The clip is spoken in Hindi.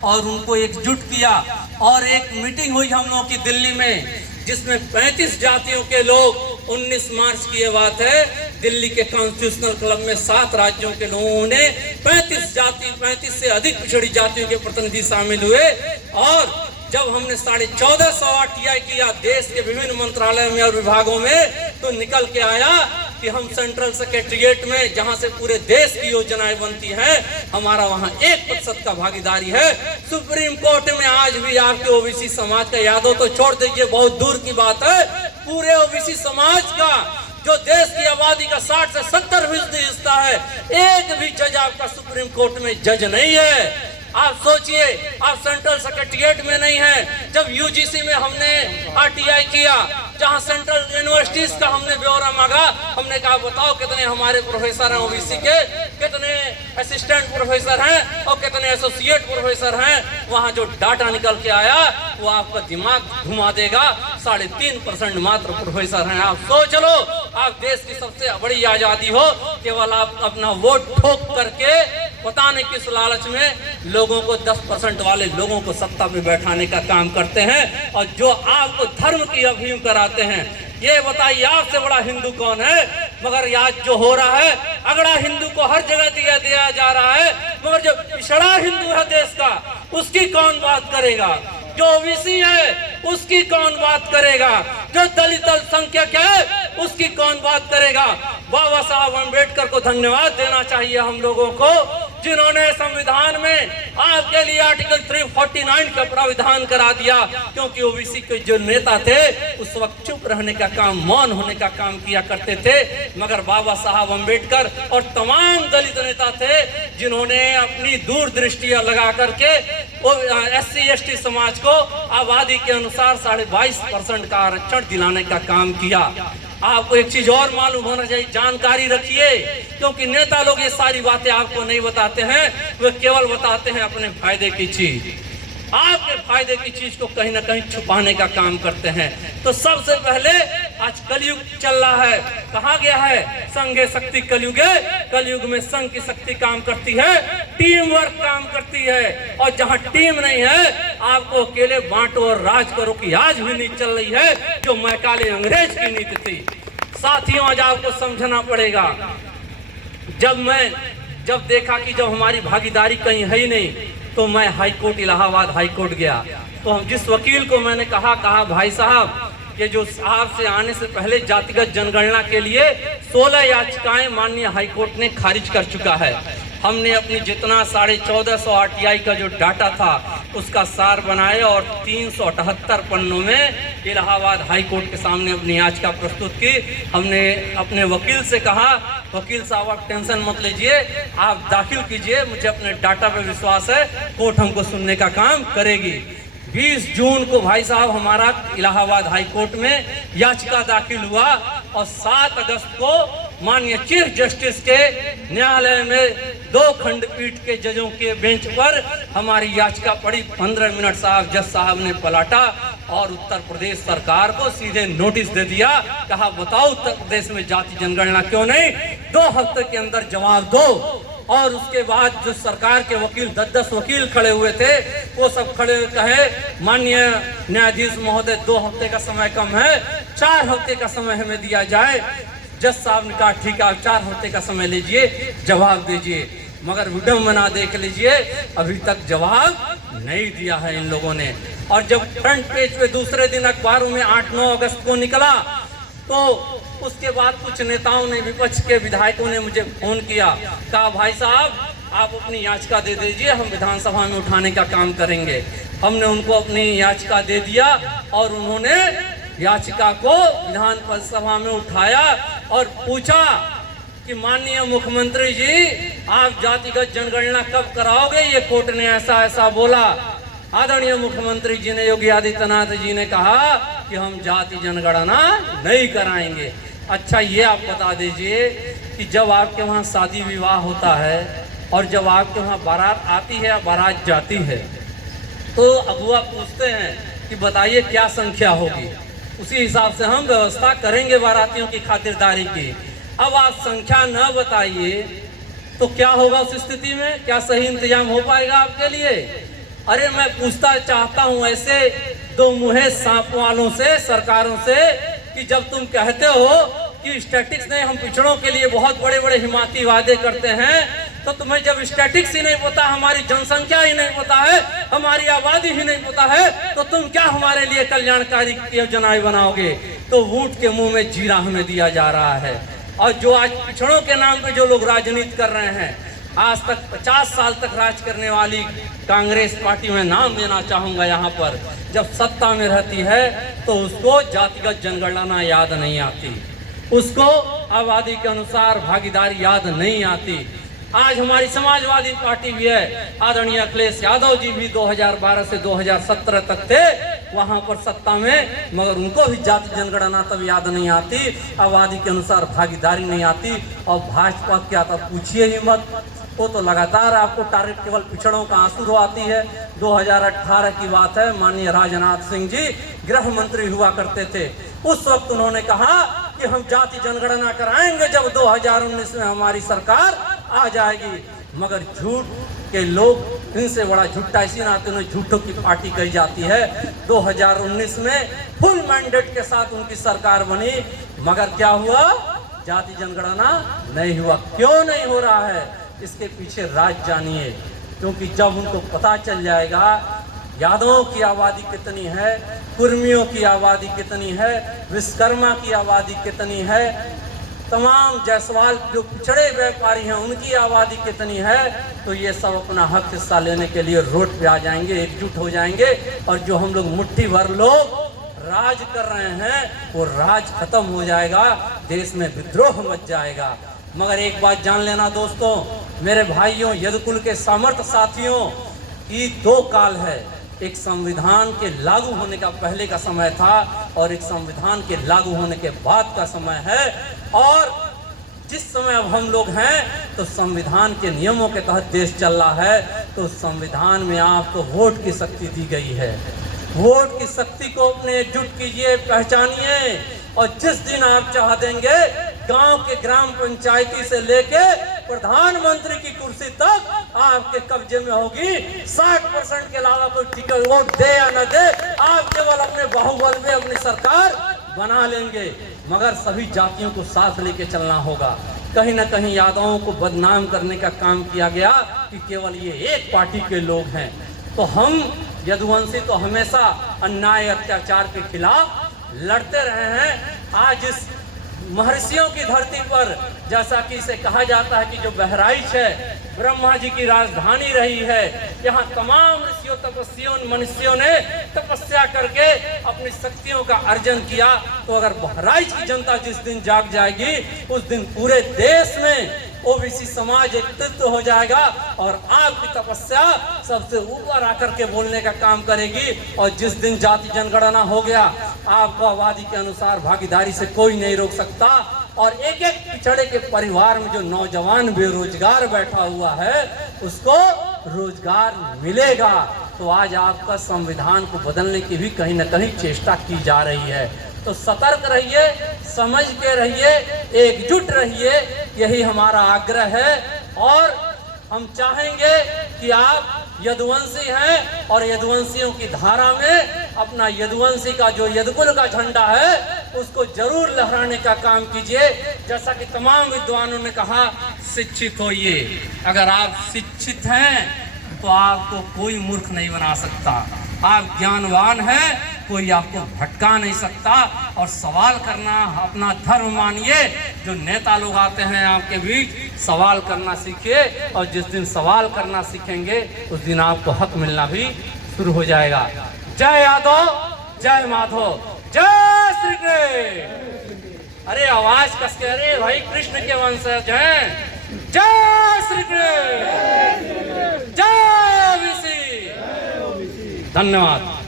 और उनको एकजुट किया और एक मीटिंग हुई हम लोगों की दिल्ली में, जिसमें 35 जातियों के लोग, 19 मार्च की ये बात है, दिल्ली के कॉन्स्टिट्यूशनल क्लब में 7 राज्यों के लोगों ने 35 से अधिक पिछड़ी जातियों के प्रतिनिधि शामिल हुए। और जब हमने 1450 RTI किया देश के विभिन्न मंत्रालयों में और विभागों में, तो निकल के आया कि हम सेंट्रल सेक्रेटरिएट में, जहां से पूरे देश की योजनाएं बनती हैं, हमारा वहां 1% का भागीदारी है। सुप्रीम कोर्ट में आज भी आपके ओबीसी समाज का, यादव तो छोड़ दीजिए, बहुत दूर की बात है, पूरे ओबीसी समाज का जो देश की आबादी का 60 से 70% हिस्सा है, एक भी जज आपका सुप्रीम कोर्ट में जज नहीं है। आप सोचिए, आप सेंट्रल सेक्रेटरिएट में नहीं है। जब यूजीसी में हमने RTI किया, जहां सेंट्रल यूनिवर्सिटीज का हमने ब्यौरा मांगा, हमने कहा बताओ कितने हमारे प्रोफेसर हैं ओबीसी के, कितने असिस्टेंट प्रोफेसर हैं और कितने एसोसिएट प्रोफेसर हैं। वहां जो डाटा निकल के आया वो आपका दिमाग घुमा देगा। 3.5% मात्र प्रोफेसर हैं। आप सोच लो, आप देश की सबसे बड़ी आजादी हो, केवल आप अपना वोट ठोक करके पता नहीं किस लालच में लोगों को 10% वाले लोगों को सत्ता पे बैठाने का काम करते हैं, और जो आपको धर्म की अभियुम कराते हैं। ये बताइए, आपसे बड़ा हिंदू कौन है? मगर आज जो हो रहा है, अगड़ा हिंदू को हर जगह दिया जा रहा है, मगर जो पिछड़ा हिंदू है देश का, उसकी कौन बात करेगा? जो ओबीसी है उसकी कौन बात करेगा? जो दलित अल्पसंख्यक है उसकी कौन बात करेगा? बाबा साहब अम्बेडकर को धन्यवाद देना चाहिए हम लोगों को, जिन्होंने संविधान में आपके लिए आर्टिकल 349 का प्राविधान करा दिया। क्योंकि ओबीसी के जो नेता थे उस वक्त चुप रहने का काम, मौन होने का काम किया करते थे, मगर बाबा साहब अम्बेडकर और तमाम दलित नेता थे जिन्होंने अपनी दूरदृष्टि लगा करके SC/ST समाज को आबादी के अनुसार 22.5% का आरक्षण दिलाने का काम किया। आपको एक चीज और मालूम होना चाहिए, जानकारी रखिए, क्योंकि नेता लोग ये सारी बातें आपको नहीं बताते हैं, वे केवल बताते हैं अपने फायदे की चीज, आपके फायदे की चीज को कहीं ना कहीं छुपाने का काम करते हैं। तो सबसे पहले आज कलयुग चल रहा है, कहा गया है संघे शक्ति कलयुगे, कलयुग में संघ की शक्ति काम करती है, टीम वर्क काम करती है। और जहां टीम नहीं है, आपको अकेले बांटो और राज करो की आज भी नीति चल रही है, जो मैकाले अंग्रेज की नीति थी। साथियों, आज आपको समझना पड़ेगा। जब देखा कि जब हमारी भागीदारी कहीं है ही नहीं, तो मैं हाईकोर्ट, इलाहाबाद हाईकोर्ट गया। तो हम जिस वकील को मैंने कहा भाई साहब, ये जो साहब से आने से पहले जातिगत जनगणना के लिए 16 याचिकाएं माननीय हाईकोर्ट ने खारिज कर चुका है। हमने अपनी जितना 1450 RTI का जो डाटा था उसका सार बनाए और 378 पन्नों में इलाहाबाद हाईकोर्ट के सामने अपनी याचिका प्रस्तुत की। हमने अपने वकील से कहा, वकील साहब आप टेंशन मत लीजिए, आप दाखिल कीजिए, मुझे अपने डाटा पे विश्वास है, कोर्ट हमको सुनने का काम करेगी। 20 जून को भाई साहब हमारा इलाहाबाद हाईकोर्ट में याचिका दाखिल हुआ और 7 अगस्त को माननीय चीफ जस्टिस के न्यायालय में 2 खंडपीठ के जजों के बेंच पर हमारी याचिका पड़ी। 15 मिनट साहब जज साहब ने पलटा और उत्तर प्रदेश सरकार को सीधे नोटिस दे दिया। कहा बताओ उत्तर प्रदेश में जाति जनगणना क्यों नहीं, 2 हफ्ते के अंदर जवाब दो। और उसके बाद जो सरकार के वकील 10 वकील खड़े हुए थे, वो सब खड़े हुए कहे माननीय न्यायाधीश महोदय 2 हफ्ते का समय कम है, 4 हफ्ते का समय हमें दिया जाए। जज साहब ने कहा ठीक है, आप 4 हफ्ते का समय लीजिए, जवाब दीजिए। मगर विडम्बना देख लीजिए, अभी तक जवाब नहीं दिया है इन लोगों ने। और जब फ्रंट पेज पे दूसरे दिन अखबारों में 8-9 अगस्त को निकला, तो उसके बाद कुछ नेताओं ने, विपक्ष के विधायकों ने मुझे फोन किया, कहा भाई साहब आप अपनी याचिका दे दीजिए, हम विधानसभा में उठाने का काम करेंगे। हमने उनको अपनी याचिका दे दिया और उन्होंने याचिका को विधानसभा में उठाया और पूछा कि माननीय मुख्यमंत्री जी आप जातिगत जनगणना कब कराओगे? ये कोर्ट ने ऐसा बोला। आदरणीय मुख्यमंत्री जी ने, योगी आदित्यनाथ जी ने कहा कि हम जाति जनगणना नहीं कराएंगे। अच्छा ये आप बता दीजिए कि जब आपके वहाँ शादी विवाह होता है और जब आपके वहाँ बारात आती है या बारात जाती है, तो अगुआ पूछते हैं कि बताइए क्या संख्या होगी, उसी हिसाब से हम व्यवस्था करेंगे बारातियों की खातिरदारी की। अब आप संख्या न बताइए तो क्या होगा उस स्थिति में? क्या सही इंतजाम हो पाएगा आपके लिए? अरे मैं पूछता चाहता हूं ऐसे दो मुहे सांप वालों से, सरकारों से, कि जब तुम कहते हो कि स्टैटिक्स नहीं, हम पिछड़ों के लिए बहुत बड़े बड़े हिमायती वादे करते हैं, तो तुम्हें जब स्टैटिक्स ही नहीं पता, हमारी जनसंख्या ही नहीं पता है, हमारी आबादी ही नहीं पता है, तो तुम क्या हमारे लिए कल्याणकारी योजनाएं बनाओगे? तो ऊंट के मुंह में जीरा हमें दिया जा रहा है। और जो आज पिछड़ों के नाम पे जो लोग राजनीति कर रहे हैं, आज तक 50 साल तक राज करने वाली कांग्रेस पार्टी में नाम देना चाहूंगा यहाँ पर, जब सत्ता में रहती है तो उसको जातिगत जनगणना याद नहीं आती, उसको आबादी के अनुसार भागीदारी याद नहीं आती। आज हमारी समाजवादी पार्टी भी है, आदरणीय अखिलेश यादव जी भी 2012 से 2017 तक थे वहां पर सत्ता में, मगर उनको भी जाति जनगणना तब याद नहीं आती, आबादी के अनुसार भागीदारी नहीं आती। और भाजपा क्या था पूछिए ही मत, वो तो लगातार आपको टारगेट केवल पिछड़ों का आंसू आती है। 2018 की बात है, माननीय राजनाथ सिंह जी गृह मंत्री हुआ करते थे, उस वक्त उन्होंने कहा कि हम जाति जनगणना कराएंगे जब 2019 में हमारी सरकार आ जाएगी। मगर झूठ के लोग, इनसे बड़ा झूठा इसी नाते उन्हें झूठों की पार्टी कही जाती है। 2019 में फुल मैंडेट के साथ उनकी सरकार बनी, मगर क्या हुआ? जाति जनगणना नहीं हुआ। क्यों नहीं हो रहा है? इसके पीछे राज जानिए, क्योंकि जब उनको पता चल जाएगा यादवों की आबादी कितनी है, कुर्मियों की आबादी कितनी है, विश्वकर्मा की आबादी कितनी है, तमाम जायसवाल जो पिछड़े व्यापारी हैं उनकी आबादी कितनी है, तो ये सब अपना हक हिस्सा लेने के लिए रोड पे आ जाएंगे, एकजुट हो जाएंगे। और जो हम लोग मुट्ठी भर लोग राज कर रहे हैं वो राज खत्म हो जाएगा, देश में विद्रोह मच जाएगा। मगर एक बात जान लेना दोस्तों, मेरे भाइयों, यदुकुल के समर्थ साथियों, की दो काल है। एक संविधान के लागू होने का पहले का समय था और एक संविधान के लागू होने के बाद का समय है। और जिस समय अब हम लोग हैं तो संविधान के नियमों के तहत देश चल रहा है, तो संविधान में आपको वोट की शक्ति दी गई है। वोट की शक्ति को अपने एकजुट कीजिए, पहचानिए, और जिस दिन आप चाह देंगे गांव के ग्राम पंचायती से लेके प्रधानमंत्री की कुर्सी तक आपके कब्जे में होगी। 60% के अलावा कोई टिकट वोट दे या न दे, आप केवल अपने बाहुबल में अपनी सरकार बना लेंगे। मगर सभी जातियों को साथ लेके चलना होगा। कहीं ना कहीं यादवों को बदनाम करने का काम किया गया कि केवल ये एक पार्टी के लोग हैं। तो हम यदुवंशी तो हमेशा अन्याय अत्याचार के खिलाफ लड़ते रहे हैं। आज इस महर्षियों की धरती पर, जैसा कि इसे कहा जाता है कि जो बहराइच है ब्रह्मा जी की राजधानी रही है, यहाँ तमाम ऋषियों तपस्वियों मनुष्यों ने तपस्या करके अपनी शक्तियों का अर्जन किया। तो अगर बहराइच की जनता जिस दिन जाग जाएगी, उस दिन पूरे देश में ओबीसी समाज एकत्रित हो जाएगा और आपकी तपस्या सबसे ऊपर आकर के बोलने का काम करेगी। और जिस दिन जाति जनगणना हो गया, आपको आबादी के अनुसार भागीदारी से कोई नहीं रोक सकता। और एक एक पिछड़े के परिवार में जो नौजवान बेरोजगार बैठा हुआ है, उसको रोजगार मिलेगा। तो आज आपका संविधान को बदलने की भी कहीं ना कहीं चेष्टा की जा रही है। तो सतर्क रहिए, समझ के रहिए, एकजुट रहिए, यही हमारा आग्रह है। और हम चाहेंगे कि आप यदुवंशी हैं और यदुवंशियों की धारा में अपना यदुवंशी का जो यदुकुल का झंडा है उसको जरूर लहराने का काम कीजिए। जैसा कि तमाम विद्वानों ने कहा, शिक्षित होइए। अगर आप शिक्षित हैं तो आपको कोई मूर्ख नहीं बना सकता। आप ज्ञानवान हैं, कोई आपको भटका नहीं सकता। और सवाल करना अपना धर्म मानिए। जो नेता लोग आते हैं आपके बीच, सवाल करना सीखिए। और जिस दिन सवाल करना सीखेंगे उस दिन आपको हक मिलना भी शुरू हो जाएगा। जय यादव, जय माधव, जय श्री कृष्ण। अरे आवाज कस के, अरे भाई कृष्ण के वंशज हैं। जय श्री कृष्ण, जय ओबीसी। धन्यवाद।